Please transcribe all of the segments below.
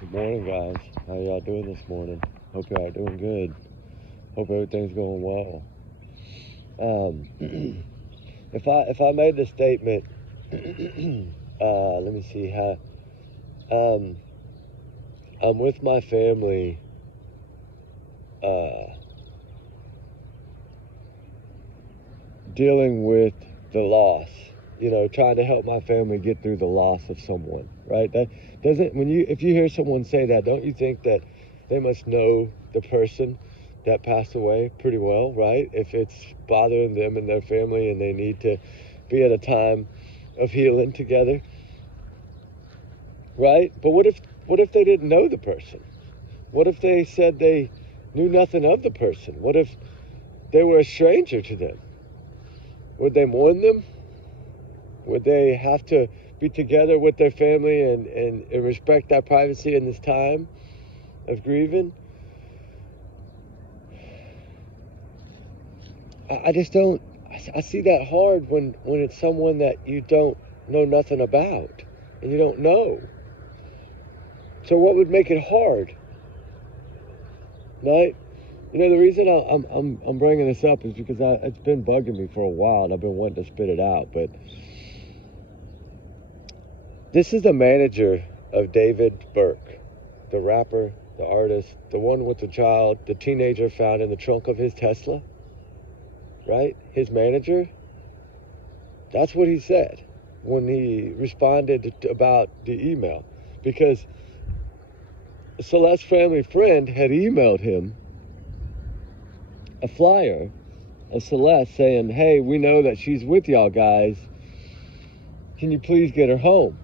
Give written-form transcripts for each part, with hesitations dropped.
Good morning, guys. How y'all doing this morning? Hope y'all doing good. Hope everything's going well. If I made the statement, let me see how. Um, I'm with my family. Dealing with the loss. Trying to help my family get through the loss of someone. Right? That doesn't. If you hear someone say that, don't you think that they must know the person that passed away pretty well, right? If it's bothering them and their family and they need to be at a time of healing together, right? But what if they didn't know the person? What if they said they knew nothing of the person? What if they were a stranger to them? Would they mourn them? Would they have to be together with their family and respect that privacy in this time of grieving? I just don't. I see that hard when it's someone that you don't know nothing about and you don't know. So what would make it hard, right? The reason I'm bringing this up is because it's been bugging me for a while and I've been wanting to spit it out. But this is the manager of David Burke, the rapper, the artist, the one with the child, the teenager found in the trunk of his Tesla. Right? His manager, that's what he said when he responded about the email. Because Celeste's family friend had emailed him a flyer of Celeste saying, hey, we know that she's with y'all guys. Can you please get her home?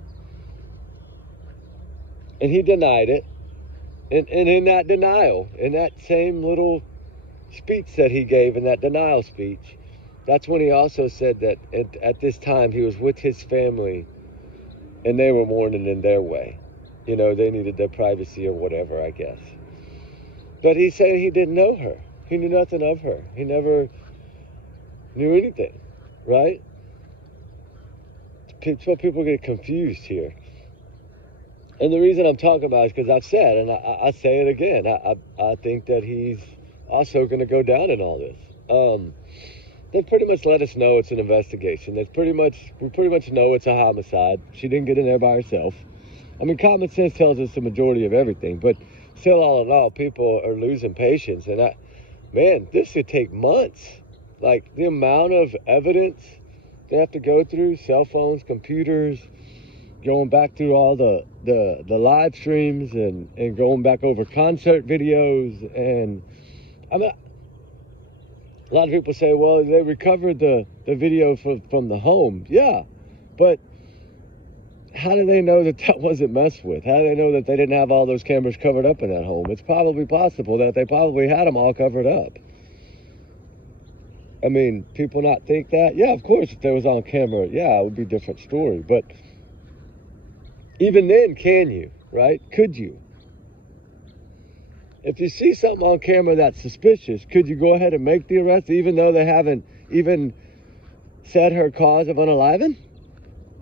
And he denied it. And in that denial, in that same little speech that he gave in that denial speech, that's when he also said that at this time he was with his family and they were mourning in their way. They needed their privacy or whatever, I guess. But he said he didn't know her. He knew nothing of her. He never knew anything, right? So people get confused here. And the reason I'm talking about it is because I've said, and I say it again, I think that he's also going to go down in all this. They pretty much let us know it's an investigation. We pretty much know it's a homicide. She didn't get in there by herself. I mean, common sense tells us the majority of everything, but still, all in all, people are losing patience. And man, this could take months. Like the amount of evidence they have to go through, cell phones, computers, going back through all the live streams and going back over concert videos. And I mean, a lot of people say, well, they recovered the video from the home. Yeah, but how do they know that wasn't messed with? How do they know that they didn't have all those cameras covered up in that home? It's probably possible that they probably had them all covered up. I mean, people not think that? Yeah, of course, if they was on camera, yeah, it would be a different story. But even then, can you, right? Could you? If you see something on camera that's suspicious, could you go ahead and make the arrest even though they haven't even said her cause of unaliving?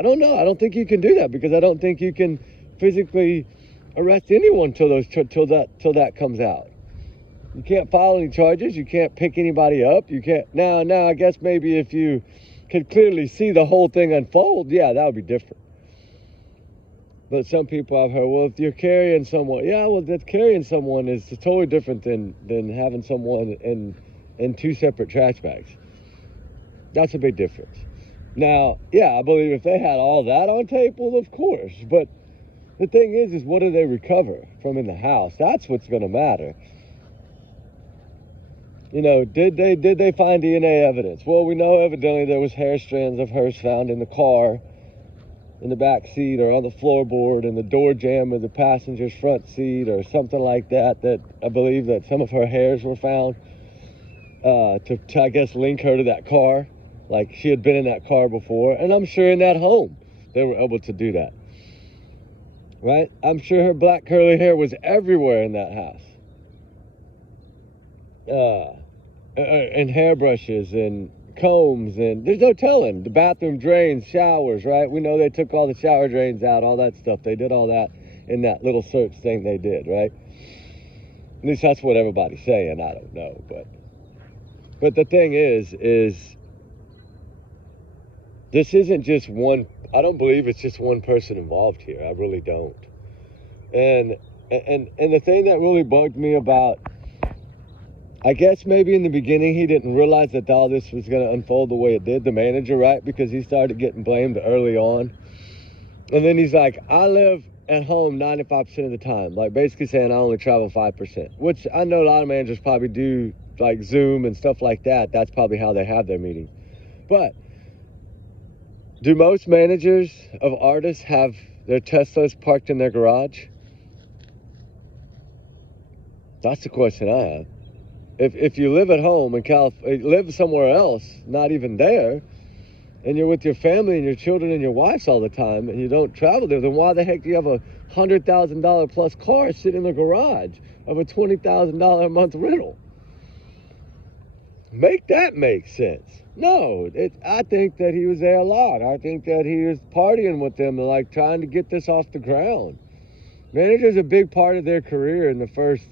I don't know. I don't think you can do that because I don't think you can physically arrest anyone till that comes out. You can't file any charges. You can't pick anybody up. You can't. Now, I guess maybe if you could clearly see the whole thing unfold, yeah, that would be different. But some people I've heard, well, if you're carrying someone, yeah, well, that carrying someone is totally different than having someone in two separate trash bags. That's a big difference. Now, yeah, I believe if they had all that on tape, well, of course. But the thing is what do they recover from in the house? That's what's going to matter. Did they find DNA evidence? Well, we know evidently there was hair strands of hers found in the car, in the back seat, or on the floorboard, in the door jamb of the passenger's front seat, or something like that. That I believe that some of her hairs were found to I guess link her to that car. Like she had been in that car before, and I'm sure in that home they were able to do that, right? I'm sure her black curly hair was everywhere in that house. And hairbrushes and combs, and there's no telling. The bathroom drains, showers, right? We know they took all the shower drains out, all that stuff. They did all that in that little search thing they did, right? At least that's what everybody's saying. I don't know, but the thing is this isn't just one. I don't believe it's just one person involved here. I really don't. And the thing that really bugged me about, I guess maybe in the beginning he didn't realize that all this was going to unfold the way it did, the manager, right? Because he started getting blamed early on. And then he's like, I live at home 95% of the time. Like basically saying I only travel 5%, which I know a lot of managers probably do, like Zoom and stuff like that. That's probably how they have their meetings. But do most managers of artists have their Teslas parked in their garage? That's the question I have. If you live at home in California, live somewhere else, not even there, and you're with your family and your children and your wives all the time, and you don't travel there, then why the heck do you have a $100,000 plus car sitting in the garage of a $20,000 a month rental? Make that make sense. No, I think that he was there a lot. I think that he was partying with them and like trying to get this off the ground. Manager's a big part of their career in the first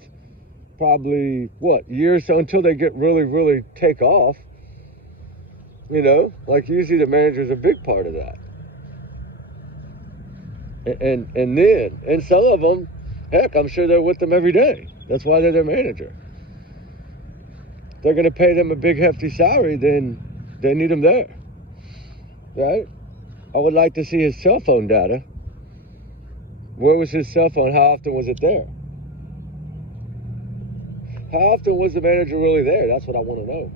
probably, year or so until they get really, really take off. You know, like usually the manager's a big part of that. And some of them, heck, I'm sure they're with them every day. That's why they're their manager. They're going to pay them a big hefty salary, then they need them there, right? I would like to see his cell phone data. Where was his cell phone? How often was it there? How often was the manager really there? That's what I want to know.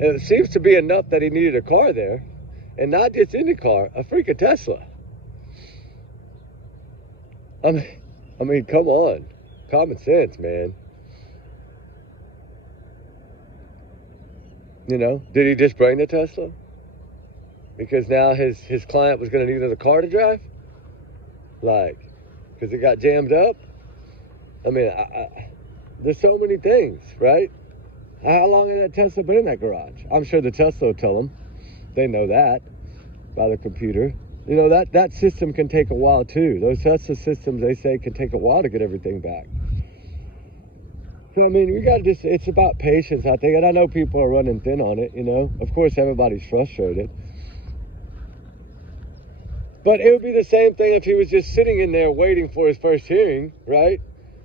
And it seems to be enough that he needed a car there, and not just any car, a freaking Tesla. I mean, come on. Common sense, man. You know, did he just bring the Tesla? Because now his client was going to need another car to drive? Like, because it got jammed up? I mean, there's so many things, right? How long had that Tesla been in that garage? I'm sure the Tesla will tell them. They know that by the computer. You know, that system can take a while too. Those Tesla systems, they say, can take a while to get everything back. So, I mean, we got to it's about patience, I think. And I know people are running thin on it, you know. Of course, everybody's frustrated. But it would be the same thing if he was just sitting in there waiting for his first hearing, right?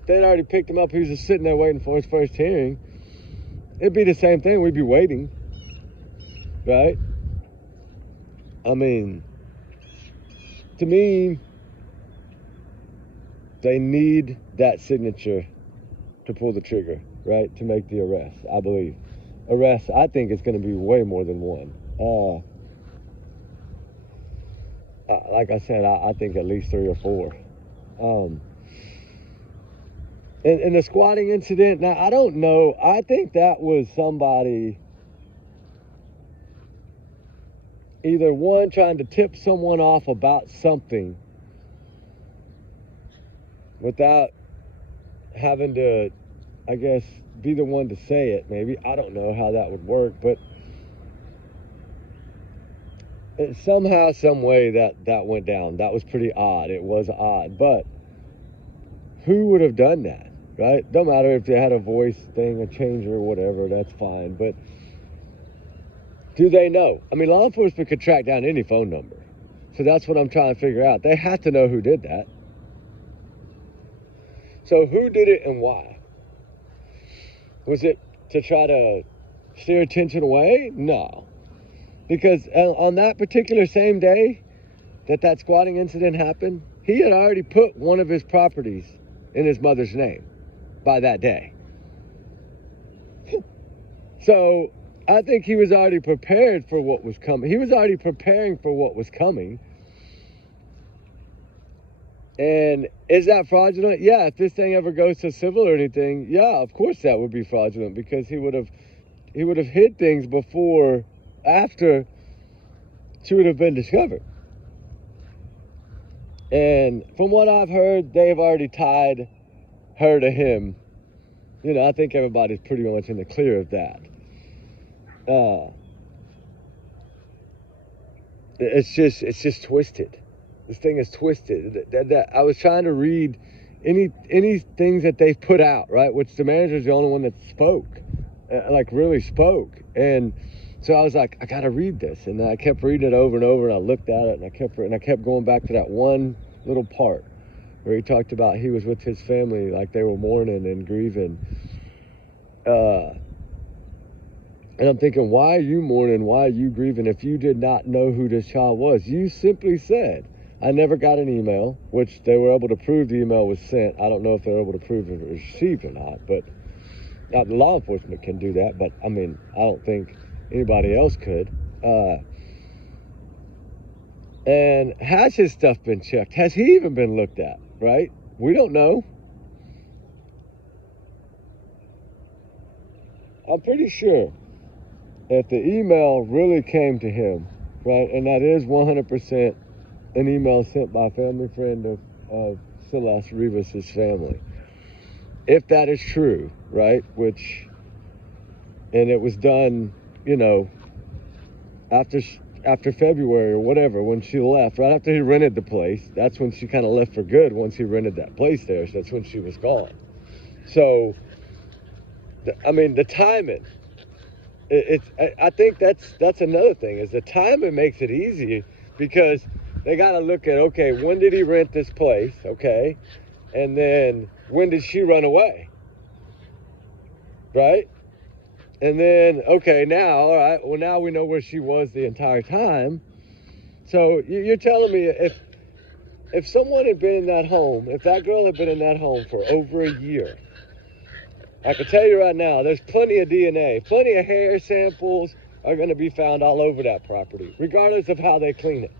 They'd already picked him up. He was just sitting there waiting for his first hearing. It'd be the same thing. We'd be waiting, right? I mean, to me, they need that signature to pull the trigger, right? To make the arrest, I believe. Arrest, I think it's going to be way more than one. Like I said, I think at least 3 or 4. And the squatting incident, now I don't know. I think that was somebody either one trying to tip someone off about something without having to, I guess, be the one to say it, maybe. I don't know how that would work, but somehow, some way that went down. That was pretty odd. It was odd, but who would have done that, right? Don't matter if they had a voice thing, a changer or whatever, that's fine, but do they know? I mean, law enforcement could track down any phone number. So that's what I'm trying to figure out. They have to know who did that. So who did it and why? Was it to try to steer attention away? No. Because on that particular same day that squatting incident happened, he had already put one of his properties in his mother's name by that day. So I think he was already prepared for what was coming. He was already preparing for what was coming. And is that fraudulent? Yeah, if this thing ever goes to civil or anything, yeah, of course that would be fraudulent, because he would have hid things after she would have been discovered. And from what I've heard, they've already tied her to him. You know, I think everybody's pretty much in the clear of that. It's just twisted. This thing is twisted. That I was trying to read any things that they've put out, right? Which the manager's the only one that spoke, like really spoke. And so I was like, I gotta read this. And I kept reading it over and over, and I looked at it, and I kept going back to that one little part where he talked about he was with his family, like they were mourning and grieving. And I'm thinking, why are you mourning? Why are you grieving if you did not know who this child was? You simply said, I never got an email, which they were able to prove the email was sent. I don't know if they were able to prove it was received or not, but law enforcement can do that. But I mean, I don't think anybody else could. And has his stuff been checked? Has he even been looked at, right? We don't know. I'm pretty sure if the email really came to him, right, and that is 100% an email sent by a family friend of Celeste, Rivas' family. If that is true, right, and it was done, you know, after February or whatever, when she left, right after he rented the place, that's when she kind of left for good once he rented that place there, so that's when she was gone. So, I mean, the timing, I think that's another thing, is the timing makes it easy because they got to look at, okay, when did he rent this place, okay, and then when did she run away, right? And then, okay, now, all right, well, now we know where she was the entire time. So you're telling me if someone had been in that home, if that girl had been in that home for over a year, I can tell you right now, there's plenty of DNA, plenty of hair samples are going to be found all over that property, regardless of how they clean it,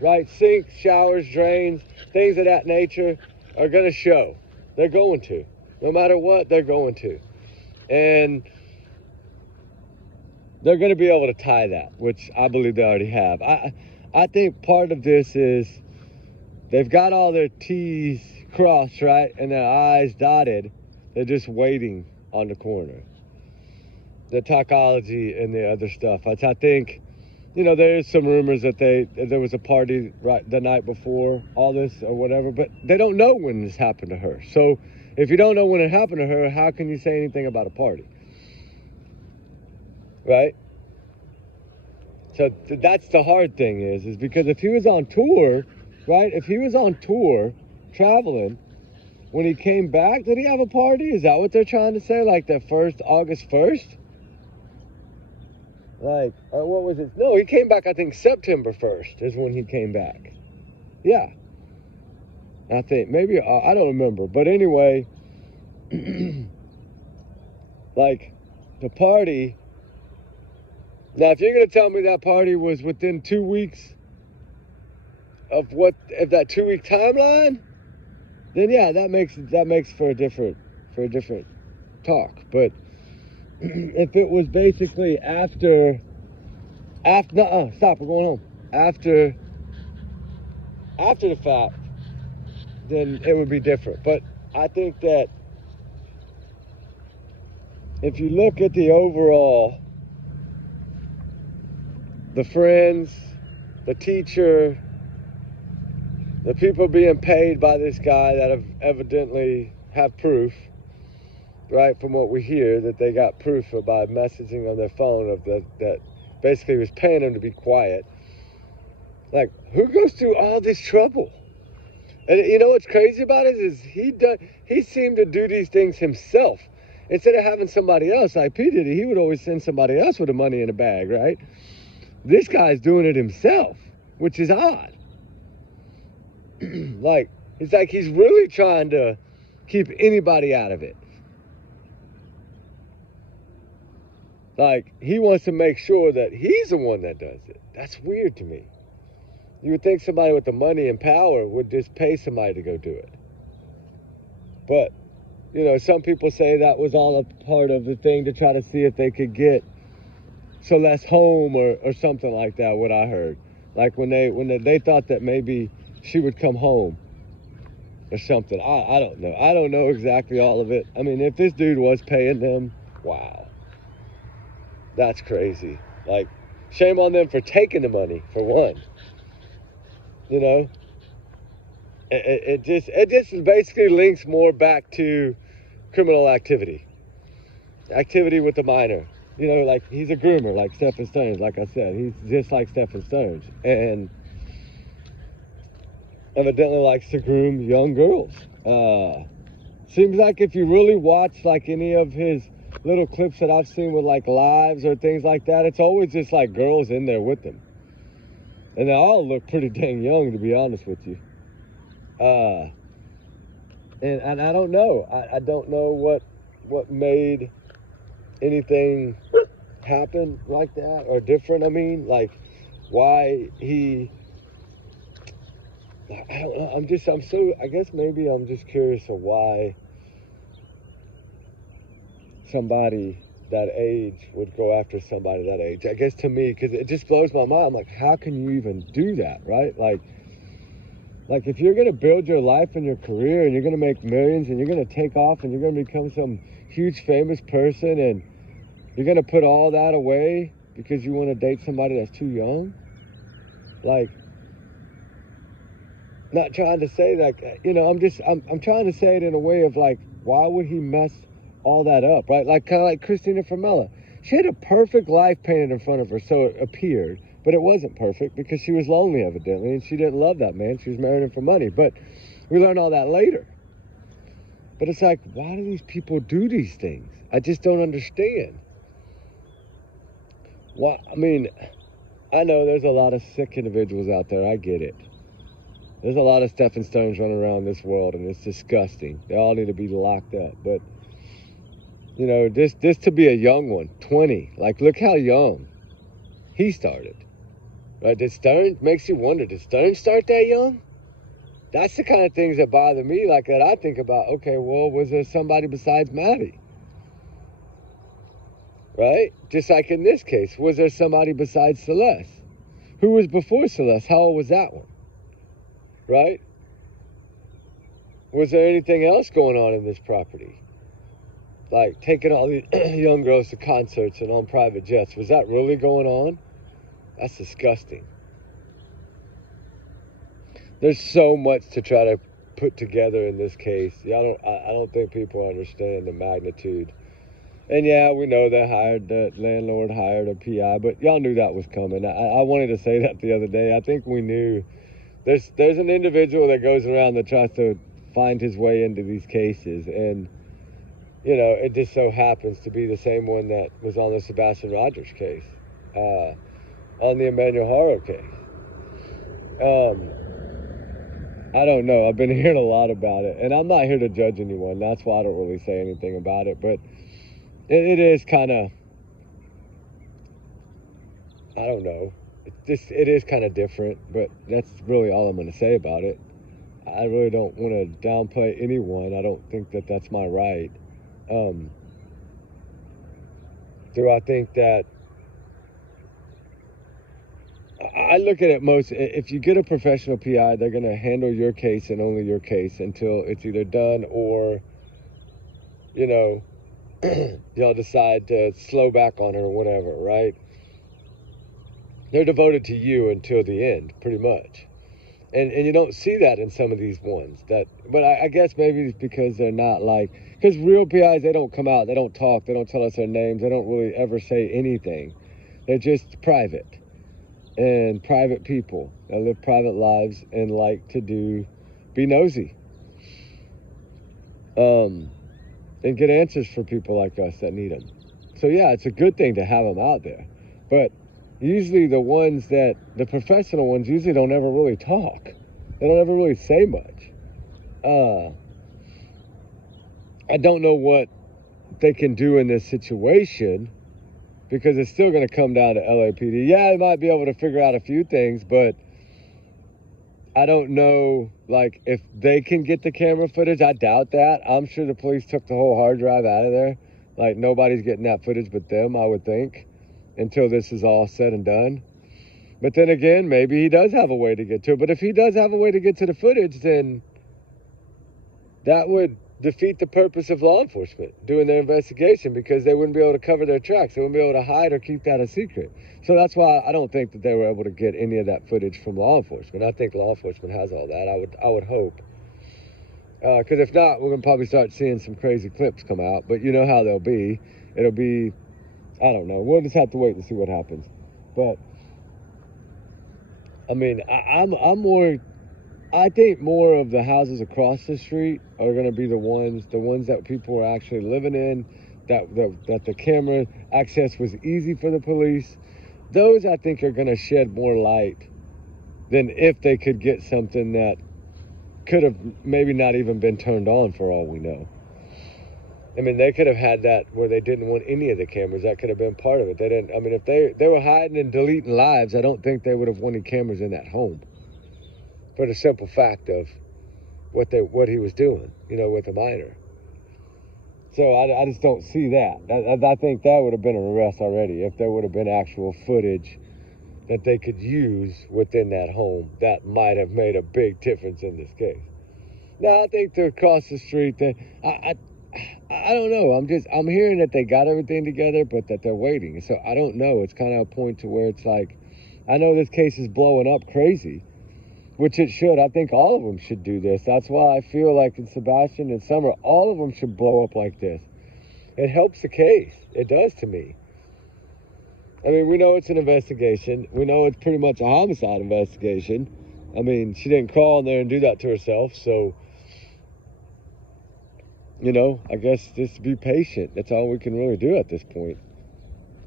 right? Sinks, showers, drains, things of that nature are going to show. They're going to. No matter what, they're going to. And they're going to be able to tie that, which I believe they already have. I think part of this is they've got all their T's crossed, right, and their I's dotted. They're just waiting on the corner. The toxicology and the other stuff. I think, you know, there is some rumors that there was a party right the night before all this or whatever, but they don't know when this happened to her. So if you don't know when it happened to her, how can you say anything about a party? Right? So that's the hard thing is because if he was on tour, right? If he was on tour, traveling, when he came back, did he have a party? Is that what they're trying to say? Like the August 1st? Like, what was it? No, he came back, I think September 1st is when he came back. Yeah. I think, maybe, I don't remember. But anyway, like, the party. Now, if you're going to tell me that party was within 2 weeks of that 2 week timeline, then yeah, that makes for a different talk. But if it was basically after, stop, we're going home. After the fact, then it would be different. But I think that if you look at the overall, the friends, the teacher, the people being paid by this guy that have evidently have proof, right, from what we hear, that they got proof by messaging on their phone of that basically was paying them to be quiet. Like, who goes through all this trouble? And you know what's crazy about it is he seemed to do these things himself. Instead of having somebody else, like P. Diddy, he would always send somebody else with the money in a bag, right? This guy's doing it himself, which is odd. Like, it's like he's really trying to keep anybody out of it. Like, he wants to make sure that he's the one that does it. That's weird to me. You would think somebody with the money and power would just pay somebody to go do it. But, you know, some people say that was all a part of the thing to try to see if they could get Celeste home or something like that, what I heard. Like when they thought that maybe she would come home or something. I don't know. I don't know exactly all of it. I mean, if this dude was paying them, wow. That's crazy. Like, shame on them for taking the money, for one. You know? It just basically links more back to criminal activity with the minor. You know, like he's a groomer, like Stephen Stearns. Like I said, he's just like Stephen Stearns, and evidently likes to groom young girls. Seems like if you really watch like any of his little clips that I've seen with like lives or things like that, it's always just like girls in there with him, and they all look pretty dang young, to be honest with you. And I don't know. I don't know what made anything happen like that or different. I mean, like why he. I don't know. I guess maybe I'm just curious of why somebody that age would go after somebody that age. I guess to me, because it just blows my mind. I'm like, how can you even do that, right? Like if you're going to build your life and your career and you're going to make millions and you're going to take off and you're going to become some huge famous person and you're going to put all that away because you want to date somebody that's too young? Like, not trying to say that, you know, I'm trying to say it in a way of like, why would he mess all that up, right? Like kind of like Christina Formella. She had a perfect life painted in front of her, so it appeared. But it wasn't perfect because she was lonely, evidently, and she didn't love that man. She was marrying him for money. But we learned all that later. But it's like, why do these people do these things? I just don't understand. Why? I mean, I know there's a lot of sick individuals out there. I get it. There's a lot of Stephen Stones running around this world, and it's disgusting. They all need to be locked up. But, you know, this to be a young one, 20. Like, look how young he started. Right? Did Stearns, makes you wonder, did Stearns start that young? That's the kind of things that bother me, like that I think about, okay, well, was there somebody besides Maddie? Right? Just like in this case, was there somebody besides Celeste? Who was before Celeste? How old was that one? Right? Was there anything else going on in this property? Like taking all these young girls to concerts and on private jets. Was that really going on? That's disgusting. There's so much to try to put together in this case. I don't think people understand the magnitude. And yeah, we know the landlord hired a PI, but y'all knew that was coming. I wanted to say that the other day. I think we knew. There's an individual that goes around that tries to find his way into these cases, and you know, it just so happens to be the same one that was on the Sebastian Rogers case. On the Emmanuel Haro case. I don't know. I've been hearing a lot about it, and I'm not here to judge anyone. That's why I don't really say anything about it. But it is kind of, I don't know. It is kind of different, but that's really all I'm going to say about it. I really don't want to downplay anyone. I don't think that that's my right. Do I think that I look at it most, if you get a professional PI, they're going to handle your case and only your case until it's either done or, you know, y'all decide to slow back on her or whatever, right? They're devoted to you until the end, pretty much. And you don't see that in some of these ones. But I guess maybe it's because they're not like, because real PIs, they don't come out, they don't talk, they don't tell us their names, they don't really ever say anything. They're just private. And private people that live private lives and like to be nosy. And get answers for people like us that need them. So yeah, it's a good thing to have them out there. But usually the professional ones usually don't ever really talk. They don't ever really say much. I don't know what they can do in this situation, because it's still going to come down to LAPD. Yeah, they might be able to figure out a few things, but I don't know, like, if they can get the camera footage. I doubt that. I'm sure the police took the whole hard drive out of there. Like, nobody's getting that footage but them, I would think, until this is all said and done. But then again, maybe he does have a way to get to it. But if he does have a way to get to the footage, then that would defeat the purpose of law enforcement doing their investigation, because they wouldn't be able to cover their tracks. They wouldn't be able to hide or keep that a secret. So that's why I don't think that they were able to get any of that footage from law enforcement. I think law enforcement has all that. I would hope. Because if not, we're going to probably start seeing some crazy clips come out. But you know how they'll be. It'll be, I don't know. We'll just have to wait and see what happens. But, I mean, I think more of the houses across the street are going to be the ones that people are actually living in, that the camera access was easy for the police. Those, I think, are going to shed more light than if they could get something that could have maybe not even been turned on, for all we know. I mean, they could have had that where they didn't want any of the cameras. That could have been part of it. They didn't. I mean, if they were hiding and deleting lives, I don't think they would have wanted cameras in that home, for the simple fact of what he was doing, with a minor. So I just don't see that. I think that would have been an arrest already if there would have been actual footage that they could use within that home. That might have made a big difference in this case. Now, I think they're across the street. I don't know. I'm hearing that they got everything together, but that they're waiting. So I don't know. It's kind of a point to where it's like, I know this case is blowing up crazy, which it should. I think all of them should do this. That's why I feel like in Sebastian and Summer, all of them should blow up like this. It helps the case. It does to me. I mean, we know it's an investigation. We know it's pretty much a homicide investigation. I mean, she didn't crawl in there and do that to herself. So, I guess just be patient. That's all we can really do at this point.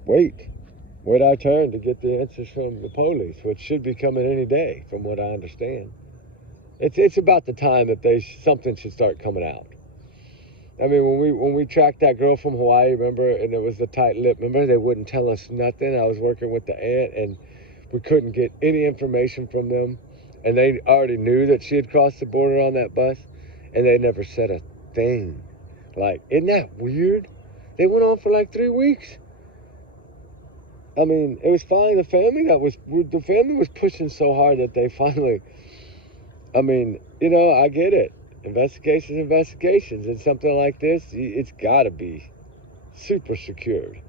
Wait our turn to get the answers from the police, which should be coming any day, from what I understand. It's about the time that something should start coming out. I mean, when we tracked that girl from Hawaii, remember, and it was the tight lip, remember, they wouldn't tell us nothing. I was working with the aunt, and we couldn't get any information from them, and they already knew that she had crossed the border on that bus, and they never said a thing. Like, isn't that weird? They went on for like 3 weeks. I mean, it was finally the family was pushing so hard that they finally, I mean, I get it. Investigations, and something like this, it's got to be super secured.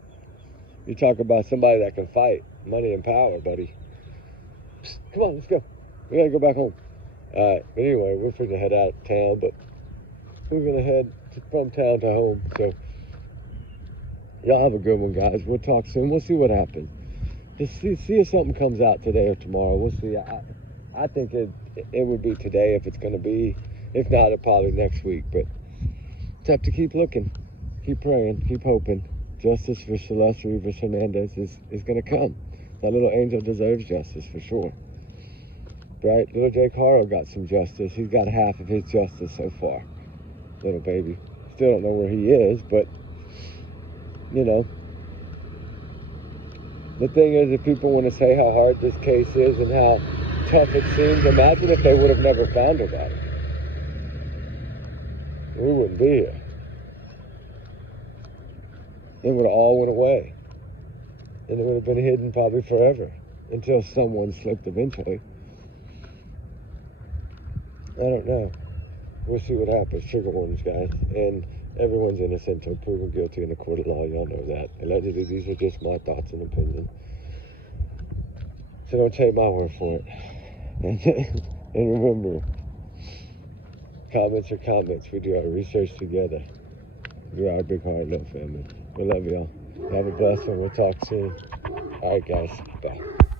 You talk about somebody that can fight, money and power, buddy. Psst, come on, let's go. We got to go back home. All right, but anyway, we're going to head out of town, but we're going to head from town to home. So, y'all have a good one, guys. We'll talk soon. We'll see what happens. Just see if something comes out today or tomorrow. We'll see. I think it would be today if it's going to be. If not, it probably next week. But just have to keep looking, keep praying, keep hoping. Justice for Celeste Rivas Hernandez is going to come. That little angel deserves justice for sure. Right? Little Jake Harrell got some justice. He's got half of his justice so far. Little baby. Still don't know where he is, but, the thing is, if people want to say how hard this case is and how tough it seems, imagine if they would have never found her body. We wouldn't be here. It would have all went away. And it would have been hidden probably forever until someone slipped eventually. I don't know. We'll see what happens. Trigger warnings, guys. And everyone's innocent until proven guilty in a court of law. Y'all know that. Allegedly, these are just my thoughts and opinions. So don't take my word for it. And remember, comments are comments. We do our research together. We are a big heart love family. We love y'all. Have a blessed one. We'll talk soon. All right, guys. Bye.